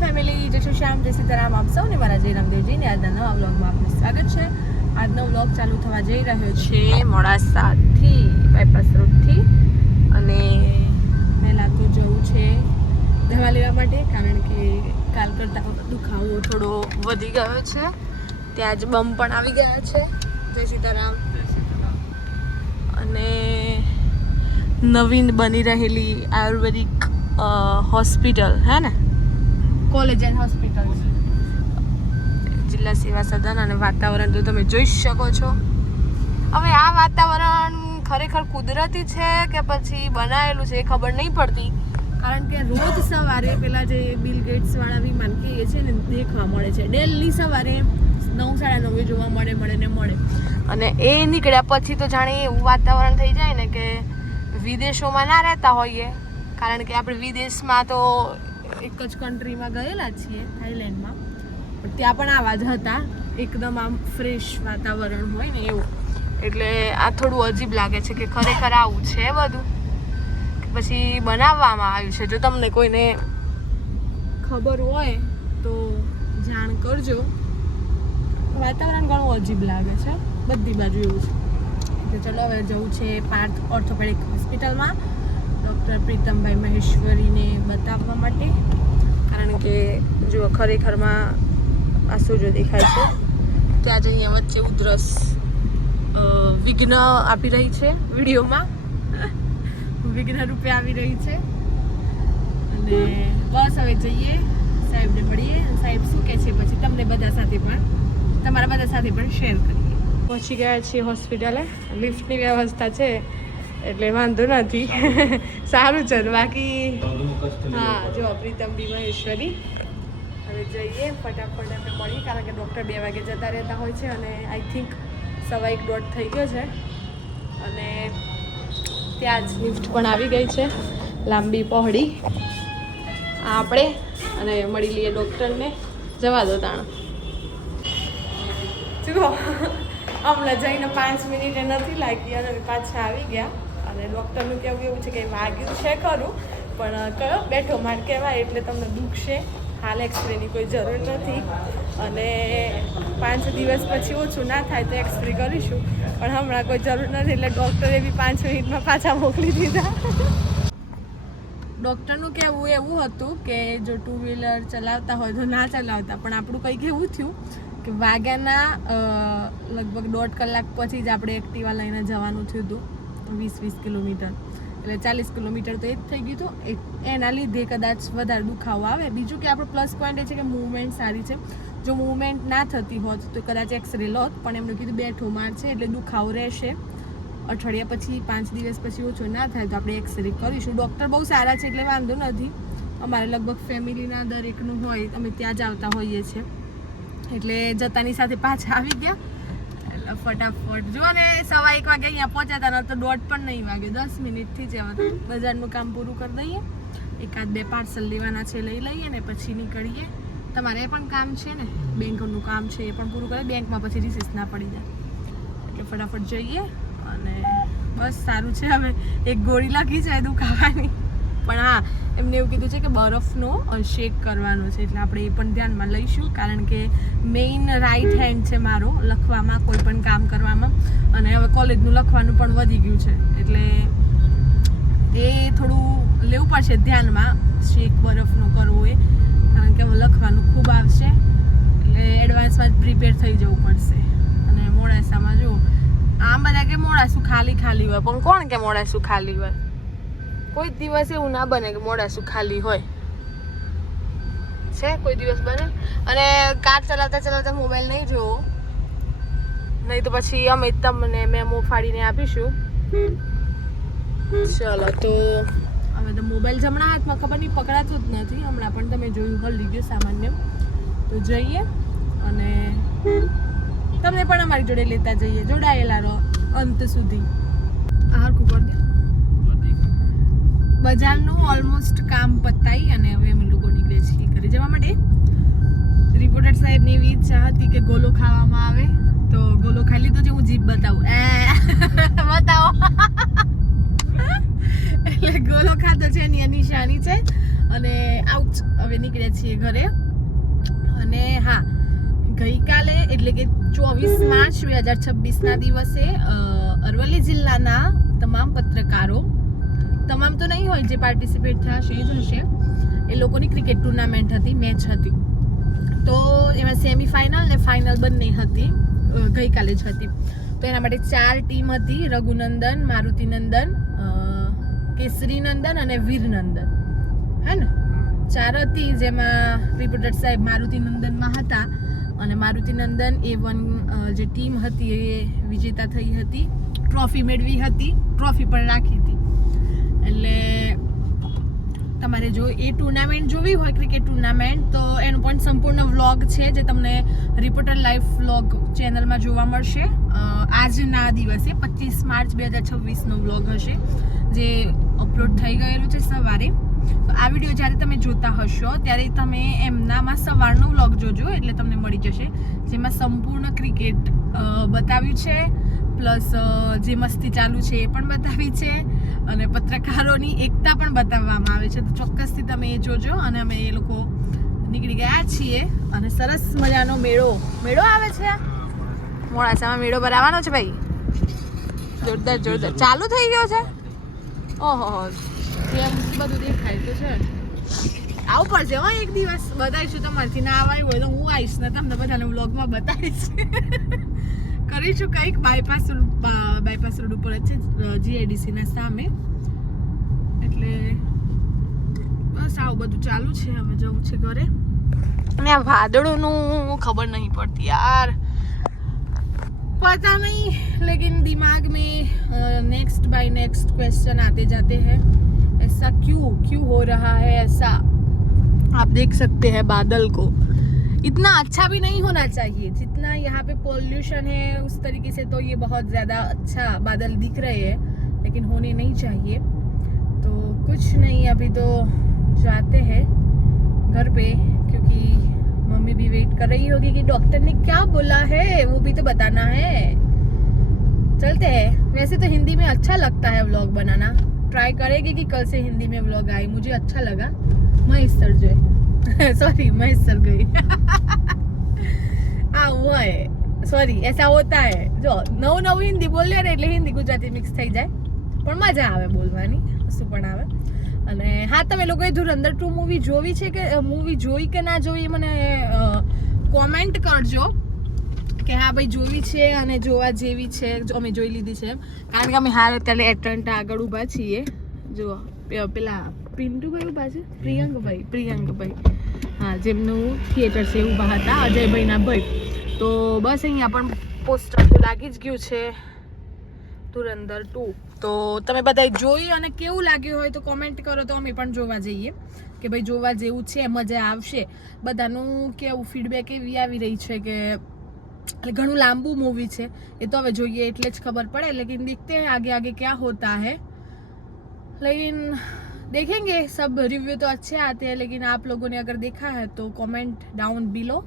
Family, જય શ્રી શ્યામ, જય સીતારામ. આપ સૌને મારા જય રામદેવજીને આજના નવા વ્લોગમાં આપનું સ્વાગત છે. આજનો વ્લોગ ચાલુ થવા જઈ રહ્યો છે મોડાસાથી, બાયપાસ રોડથી. અને પહેલાં તો જવું છે દવા લેવા માટે, કારણ કે કાલ કરતાં દુખાવો થોડો વધી ગયો છે. ત્યાં જ બમ પણ આવી ગયા છે. જય સીતારામ. અને નવીન બની રહેલી આયુર્વેદિક હોસ્પિટલ હે ને, કોલેજ એન્ડ હોસ્પિટલ, જિલ્લા સેવા સદન. અને વાતાવરણ તો તમે જોઈ શકો છો. હવે આ વાતાવરણ ખરેખર કુદરતી છે કે પછી બનાવેલું છે એ ખબર નહીં પડતી, કારણ કે રોજ સવારે પેલા જે બિલ ગેટ્સ વાળા વિમાન કે છે ને દેખવા મળે છે. ડેલી સવારે 9-9:30 જોવા મળે. અને એ નીકળ્યા પછી તો જાણે એવું વાતાવરણ થઈ જાય ને કે વિદેશોમાં ના રહેતા હોઈએ, કારણ કે આપણે વિદેશમાં તો એક જ કન્ટ્રીમાં ગયેલા છીએ, થાઈલેન્ડમાં, પણ ત્યાં પણ આવા જ હતા. એકદમ આમ ફ્રેશ વાતાવરણ હોય ને એવું. એટલે આ થોડું અજીબ લાગે છે કે ખરેખર આવું છે બધું કે પછી બનાવવામાં આવ્યું છે. જો તમને કોઈને ખબર હોય તો જાણ કરજો. વાતાવરણ ઘણું અજીબ લાગે છે બધી બાજુ એવું છે. એટલે ચલો હવે જવું છે પાર્થ ઓર્થોપેડિક હોસ્પિટલમાં ડૉક્ટર પ્રીતમભાઈ મહેશ્વરીને બતાવવા માટે, કારણ કે જો ખરેખરમાં આ શું જો દેખાય છે ત્યાં જ અહીંયા વચ્ચે ઉધરસ વિઘ્ન આપી રહી છે, વિડીયોમાં વિઘ્ન રૂપે આવી રહી છે. અને બસ હવે જઈએ, સાહેબને મળીએ. સાહેબ શું કહે છે પછી તમને બધા સાથે પણ, તમારા બધા સાથે પણ શેર કરીએ. પહોંચી ગયા છીએ હોસ્પિટલે. લિફ્ટની વ્યવસ્થા છે એટલે વાંધો નથી. સારું છે. બાકી હા જો પ્રીતમબી મહેશ્વરી. હવે જઈએ ફટાફટ આપણે મળીએ, કારણ કે ડૉક્ટર 2 વાગે જતા રહેતા હોય છે. અને આઈ થિંક 1:15 થઈ ગયો છે. અને ત્યાં જ લિફ્ટ પણ આવી ગઈ છે, લાંબી પહોળી. આપણે અને મળી લઈએ ડૉક્ટરને. જવા દો તાણ. જુઓ હમણાં જઈને 5 મિનિટ નથી લાગી અને પાછા આવી ગયા. અને ડૉક્ટરનું કહેવું એવું છે કે વાગ્યું છે ખરું, પણ કયો બેઠો માર કહેવાય એટલે તમને દુખશે. હાલ એક્સરેની કોઈ જરૂર નથી. અને 5 દિવસ પછી ઓછું ના થાય તો એક્સરે કરીશું, પણ હમણાં કોઈ જરૂર નથી. એટલે ડૉક્ટરે બી 5 મિનિટમાં પાછા મોકલી દીધા. ડૉક્ટરનું કહેવું એવું હતું કે જો 2 વ્હીલર ચલાવતા હોય તો ના ચલાવતા, પણ આપણું કંઈક એવું થયું કે વાગ્યાના લગભગ 1.5 કલાક પછી જ આપણે એક્ટિવા લઈને જવાનું થયું હતું, 20 કિલોમીટર. એટલે 40 કિલોમીટર તો એ જ થઈ ગયું હતું. એના લીધે કદાચ વધારે દુખાવો આવે. બીજું કે આપણો પ્લસ પોઈન્ટ એ છે કે મૂવમેન્ટ સારી છે. જો મૂવમેન્ટ ના થતી હોત તો કદાચ એક્સરે લોત, પણ એમણે કીધું બેઠો માર છે એટલે દુખાવો રહેશે. અઠવાડિયા પછી 5 દિવસ પછી ઓછો ના થાય તો આપણે એક્સરે કરીશું. ડૉક્ટર બહુ સારા છે એટલે વાંધો નથી. અમારે લગભગ ફેમિલીના દરેકનું હોય, અમે ત્યાં જ આવતા હોઈએ છીએ. એટલે જતાની સાથે પાછા આવી ગયા. એટલે ફટાફટ જુઓ ને 1:15 વાગે અહીંયા પહોંચ્યા હતા, તો 1:30 પણ નહીં વાગે, 10 મિનિટથી જ બજારનું કામ પૂરું કરી દઈએ. 1-2 પાર્સલ લેવાના છે, લઈ લઈએ ને પછી નીકળીએ. તમારે એ પણ કામ છે ને, બેંકનું કામ છે એ પણ પૂરું કરે. બેંકમાં પછી રિસીસ ના પડી જાય, એટલે ફટાફટ જઈએ. અને બસ સારું છે. હવે એક ગોળી લખી છે દુખાવાની, પણ હા એમને એવું કીધું છે કે બરફનો શેક કરવાનો છે, એટલે આપણે એ પણ ધ્યાનમાં લઈશું. કારણ કે મેઇન રાઈટ હેન્ડ છે મારો લખવામાં, કોઈ પણ કામ કરવામાં. અને હવે કોલેજનું લખવાનું પણ વધી ગયું છે, એટલે એ થોડું લેવું પડશે ધ્યાનમાં, શેક બરફનો કરવો એ, કારણ કે હવે લખવાનું ખૂબ આવશે. એટલે એડવાન્સમાં જ પ્રિપેર થઈ જવું પડશે. અને મોડાસામાં જુઓ, આમ બધા કે મોડાસું ખાલી હોય, પણ કોણ કે મોડાસું ખાલી હોય? કોઈ દિવસ એવું ના બને કે મોડાસું ખાલી હોય છે, કોઈ દિવસ બને. અને કાર ચલાવતા મોબાઈલ નહીં જોવો, નહીં તો પછી અમે તમને મેમો ફાડીને આપીશું. ચલો તો હવે તો મોબાઈલ જમણા હાથમાં ખબર નહીં પકડાતો જ નથી. હમણાં પણ તમે જોયું હલી ગયું સામાન્ય. તો જઈએ અને તમને પણ અમારી જોડે લેતા જઈએ. જોડાયેલા રહો અંત સુધી. હરખું કરી દે. બજારનું ઓલમોસ્ટ કામ પતાવી અને હવે અમે લોકો નીકળે છીએ ઘરે જવા માટે. રિપોર્ટર સાહેબની એવી ઈચ્છા હતી કે ગોલો ખાવામાં આવે, તો ગોલો ખાઈ લીધો છે. હું જીભ બતાવું, બતાવો. એટલે ગોલો ખાધો છે એની નિશાની છે. અને આઉટ હવે નીકળ્યા છીએ ઘરે. અને હા, ગઈકાલે એટલે કે 24 માર્ચ 2026ના દિવસે અરવલ્લી જિલ્લાના તમામ પત્રકારો, તમામ તો નહીં હોય, જે પાર્ટિસિપેટ થયા છે જ હશે, એ લોકોની ક્રિકેટ ટુર્નામેન્ટ હતી, મેચ હતી. તો એમાં સેમીફાઇનલ ને ફાઇનલ બંને હતી, ગઈકાલે જ હતી. તો એના માટે 4 ટીમ હતી: રઘુનંદન, મારુતિનંદન, કેસરીનંદન અને વીરનંદન, હે ને 4 હતી. જેમાં રિપોર્ટર સાહેબ મારુતિનંદનમાં હતા અને મારુતિનંદન A1 જે ટીમ હતી એ વિજેતા થઈ હતી, ટ્રોફી મેળવી હતી, ટ્રોફી પણ રાખી હતી. એટલે તમારે જો એ ટુર્નામેન્ટ જોવી હોય, ક્રિકેટ ટુર્નામેન્ટ, તો એનો પણ સંપૂર્ણ વ્લોગ છે જે તમને રિપોર્ટર લાઈવ વ્લોગ ચેનલમાં જોવા મળશે. આજના દિવસે 25 માર્ચ 2026નો વ્લોગ હશે, જે અપલોડ થઈ ગયેલો છે સવારે. તો આ વિડીયો જ્યારે તમે જોતા હશો ત્યારે તમે એમનામાં સવારનો વ્લોગ જોજો, એટલે તમને મળી જશે, જેમાં સંપૂર્ણ ક્રિકેટ બતાવ્યું છે, પ્લસ જે મસ્તી ચાલુ છે એ પણ બતાવી છે, અને પત્રકારોની એકતા પણ બતાવવામાં આવે છે. તો ચોક્કસથી તમે એ જોજો. અને અમે એ લોકો નીકળી ગયા છીએ, અને સરસ મજાનો મેળો આવે છે. મોડાસામાં મેળો ભરાવાનો છે ભાઈ, જોરદાર ચાલુ થઈ ગયો છે. ઓહો, જેમ બધું દેખાય તો છે. આવું પડશે હો એક દિવસ, બતાવીશું. તમારથી ના આવાયું હોય તો હું આવીશ ને તમને બધાને વ્લોગમાં બતાવીશ. કરીશું કંઈક. બાયપાસ રોડ ઉપર જ છે, GIDC ના સામે. એટલે બસ આવું બધું ચાલુ છે. હવે જવું છે ઘરે. અને આ વાદળોનું ખબર નહીં પડતી યાર, पता नहीं, लेकिन दिमाग में नेक्स्ट बाय नेक्स्ट क्वेश्चन आते जाते हैं. ऐसा क्यों हो रहा है ऐसा? आप देख सकते हैं बादल को, इतना अच्छा भी नहीं होना चाहिए. जितना यहाँ पे पॉल्यूशन है उस तरीके से तो ये बहुत ज़्यादा अच्छा बादल दिख रहे हैं, लेकिन होने नहीं चाहिए. तो कुछ नहीं, अभी तो जाते हैं घर पे, क्योंकि मम्मी भी वेट कर रही होगी कि डॉक्टर ने क्या बोला है, वो भी तो बताना है. चलते हैं. वैसे तो हिंदी में अच्छा लगता है व्लॉग बनाना. ट्राई करेंगे कि कल से हिंदी में व्लॉग आए. मुझे अच्छा लगा. महेश सर जो है सॉरी महेश सर गई हाँ वो है, सॉरी ऐसा होता है. जो નવું હિન્દી બોલે ને એટલે હિન્દી ગુજરાતી મિક્સ થઈ જાય, પણ મજા આવે બોલવાની, શું પણ આવે. અને હા, તમે લોકોએ ધુરંધર 2 મૂવી જોઈ છે કે ના જોઈ, મને કોમેન્ટ કરજો કે હા ભાઈ જોઈ છે અને જોવા જેવી છે. અમે જોઈ લીધી છે, કારણ કે અમે હાલ અત્યારે એટલાન્ટા આગળ ઊભા છીએ. જો પેલા પિન્ટુભાઈ ઊભા છે, પ્રિયંકભાઈ હા, જેમનું થિયેટર છે એ ઊભા હતા, અજયભાઈના ભાઈ. તો બસ અહીંયા પણ પોસ્ટર તો લાગી જ ગયું છે, ધુરંધર 2. તો તમે બધા જોઈ અને કેવું લાગ્યું હોય તો કોમેન્ટ કરો, તો અમે પણ જોવા જઈએ કે ભાઈ જોવા જેવું છે, મજા આવશે. બધાનું કેવું ફીડબેક એવી આવી રહી છે કે ઘણું લાંબુ મૂવી છે, એ તો હવે જોઈએ એટલે જ ખબર પડે. लेकिन देखते हैं आगे क्या होता है. लेकिन देखेंगे, सब रिव्यू तो अच्छे आते हैं, लेकिन आप लोगों ने अगर देखा है तो कमेंट डाउन बिलो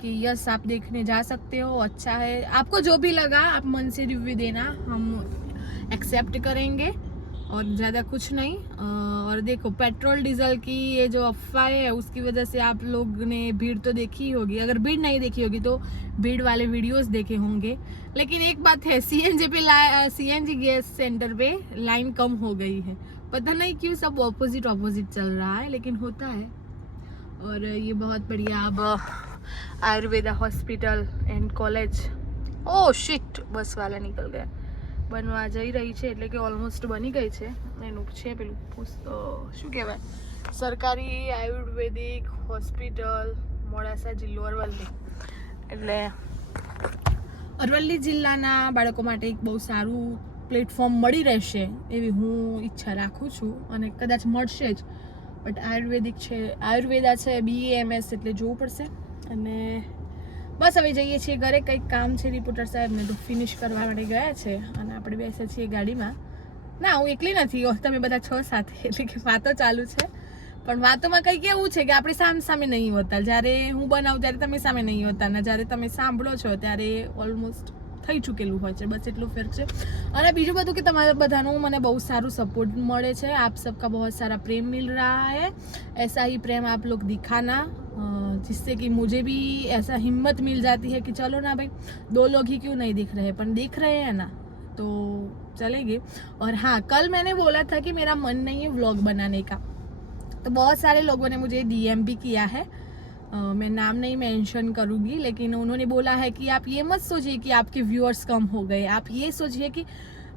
कि यस आप देखने जा सकते हो, अच्छा है. आपको जो भी लगा आप मन से रिव्यू देना, हम एक्सेप्ट करेंगे और ज़्यादा कुछ नहीं. और देखो, पेट्रोल डीजल की ये जो अफवाह है उसकी वजह से आप लोग ने भीड़ तो देखी ही होगी. अगर भीड़ नहीं देखी होगी तो भीड़ वाले वीडियोस देखे होंगे. लेकिन एक बात है, CNG गैस सेंटर पे लाइन कम हो गई है. पता नहीं क्यों, सब ऑपोजिट चल रहा है, लेकिन होता है. और ये बहुत बढ़िया. अब Ayurveda hospital and college, oh shit, बस वाला निकल गया, બનવા જઈ રહી છે, એટલે કે ઓલમોસ્ટ બની ગઈ છે. એનું છે પેલું શું કહેવાય, સરકારી આયુર્વેદિક હોસ્પિટલ મોડાસા, જિલ્લો અરવલ્લી. એટલે અરવલ્લી જિલ્લાના બાળકો માટે એક બહુ સારું પ્લેટફોર્મ મળી રહેશે એવી હું ઈચ્છા રાખું છું, અને કદાચ મળશે જ. બટ આયુર્વેદા છે, BAMS, એટલે જોવું પડશે. અને બસ હવે જઈએ છીએ ઘરે. કંઈક કામ છે રિપોર્ટર સાહેબને, તો ફિનિશ કરવા માટે ગયા છે, અને આપણે બેસે છીએ ગાડીમાં. ના, હું એકલી નથી, તમે બધા છો સાથે, એટલે કે વાતો ચાલુ છે. પણ વાતોમાં કંઈક એવું છે કે આપણે સામે નહીં હોતા. જ્યારે હું બનાવું ત્યારે તમે સામે નહીં હોતા, ને જ્યારે તમે સાંભળો છો ત્યારે ઓલમોસ્ટ થઈ ચૂકેલું હોય છે, બસ એટલું ફેર છે. અને બીજું બધું કે તમારા બધાનું મને બહુ સારું સपोર્ટ મળે છે. આપ सबका बहुत सारा प्रेम मिल रहा है. ऐसा ही प्रेम आप लोग दिखाना, जिससे कि मुझे भी ऐसा हिम्मत मिल जाती है कि चलो ना भाई 2 लोग ही क्यों नहीं दिख रहे, पर दिख रहे हैं ना तो चलेंगे. और हाँ, कल मैंने बोला था कि मेरा मन नहीं है व्लॉग बनाने का, तो बहुत सारे लोगों ने मुझे DM भी किया है. मैं नाम नहीं मेंशन करूँगी, लेकिन उन्होंने बोला है कि आप ये मत सोचिए कि आपके व्यूअर्स कम हो गए, आप ये सोचिए कि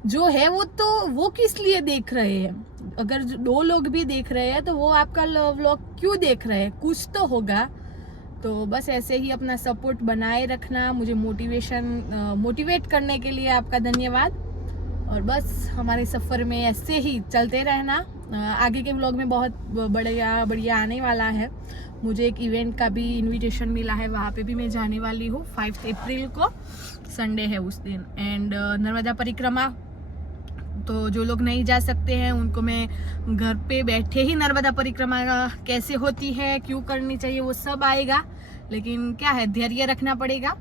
जो है वो किस लिए देख रहे हैं. अगर 2 लोग भी देख रहे हैं तो वो आपका व्लॉग क्यों देख रहे हैं, कुछ तो होगा. तो बस ऐसे ही अपना सपोर्ट बनाए रखना, मुझे मोटिवेट करने के लिए आपका धन्यवाद. और बस हमारे सफ़र में ऐसे ही चलते रहना. आगे के व्लॉग में बहुत बढ़िया आने वाला है. मुझे एक इवेंट का भी इनविटेशन मिला है, वहाँ पे भी मैं जाने वाली हूँ 5 अप्रैल को, संडे है उस दिन. एंड नर्मदा परिक्रमा, तो जो लोग नहीं जा सकते हैं उनको मैं घर पे बैठे ही नर्मदा परिक्रमा कैसे होती है, क्यों करनी चाहिए, वो सब आएगा. लेकिन क्या है, धैर्य रखना पड़ेगा.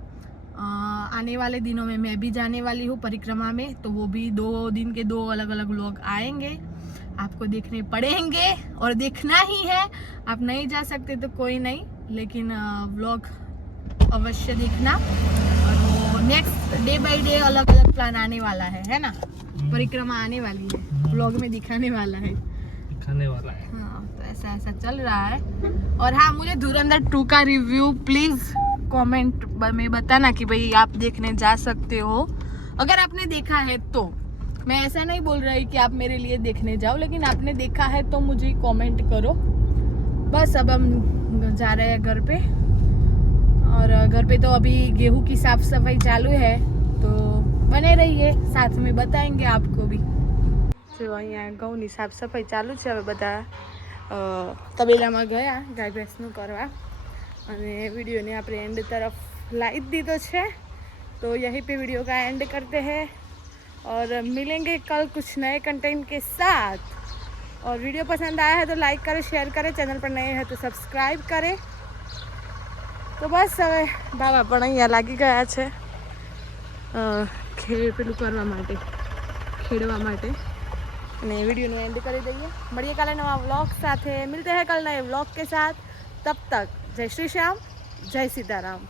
आने वाले दिनों में मैं भी जाने वाली हूँ परिक्रमा में, तो वो भी 2 दिन के 2 अलग अलग व्लॉग आएंगे, आपको देखने पड़ेंगे और देखना ही है. आप नहीं जा सकते तो कोई नहीं, लेकिन व्लॉग अवश्य देखना. और वो नेक्स्ट डे बाय डे अलग अलग प्लान आने वाला है ना. परिक्रमा आने वाली है, व्लॉग में दिखाने वाला है. हाँ, तो ऐसा चल रहा है. और हाँ, मुझे धुरंधर 2 का रिव्यू प्लीज़ कमेंट में बताना कि भाई आप देखने जा सकते हो. अगर आपने देखा है तो, मैं ऐसा नहीं बोल रही कि आप मेरे लिए देखने जाओ, लेकिन आपने देखा है तो मुझे कमेंट करो. बस अब हम जा रहे हैं घर पे, और घर पे तो अभी गेहूं की साफ सफाई चालू है, तो बने रहिए, साथ में बताएंगे आपको भी. जो અહીંયા ઘઉંની સાફ સફાઈ ચાલુ છે. હવે બધા તબેલામાં ગયા ગાય ભેંસનું કરવા, અને વીડિયોને આપણે એન્ડ તરફ લાવી દીધો છે. तो यहीं पे वीडियो का एंड करते हैं, और मिलेंगे कल कुछ नए कंटेंट के साथ. और वीडियो पसंद आया है तो लाइक करें, शेयर करें, चैनल पर नए हैं तो सब्सक्राइब करें. तो बस હવે બાબા પણ અહીંયા લાગી ગયા છે પેલું કરવા માટે, ખેડવા માટે. અને वीडियो एंड कर दीजिए. મળીએ કાલે નવા વ્લોગ સાથે. मिलते हैं कल नए व्लॉग के साथ. तब तक जय श्री श्याम, जय सीताराम.